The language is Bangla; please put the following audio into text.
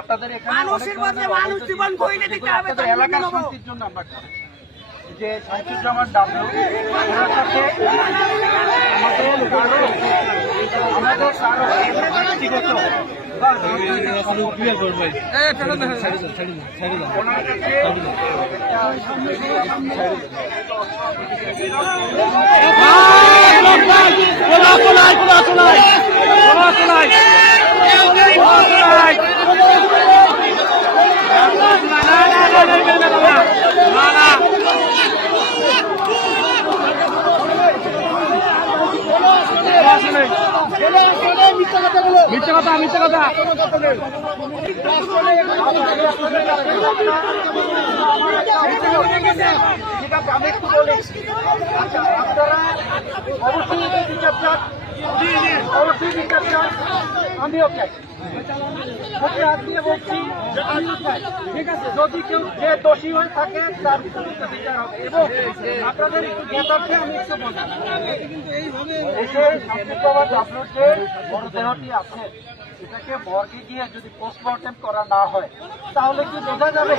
আপনাদের এখানে মানুষের মধ্যে মানুষ জীবন কইলে দিতে হবে, আপনাদের এলাকার শান্তির জন্য আমরা করি। যে শামসুজ্জামান ডাবলু ওনার সাথে আমাদের কারো ব্যক্তিগত মিথ্যা কথা আমি একটু বলি, আপনারা অবশ্যই বিচার চান, অবশ্যই বিচার চান, আমিও চাই, হাত দিয়ে বলছি আমিও চাই। ঠিক আছে, যদি কেউ যে দোষী হয়ে থাকে তার বিচার হবে। এবং আপনাদের একটু জ্ঞাতার্থে আমি একটু বলছি, এই যে শামসুজ্জামান ডাবলুর যে মরদেহটি আছে এটাকে মর্গে গিয়ে যদি পোস্টমর্টেম করা না হয় তাহলে কি বোঝা যাবে?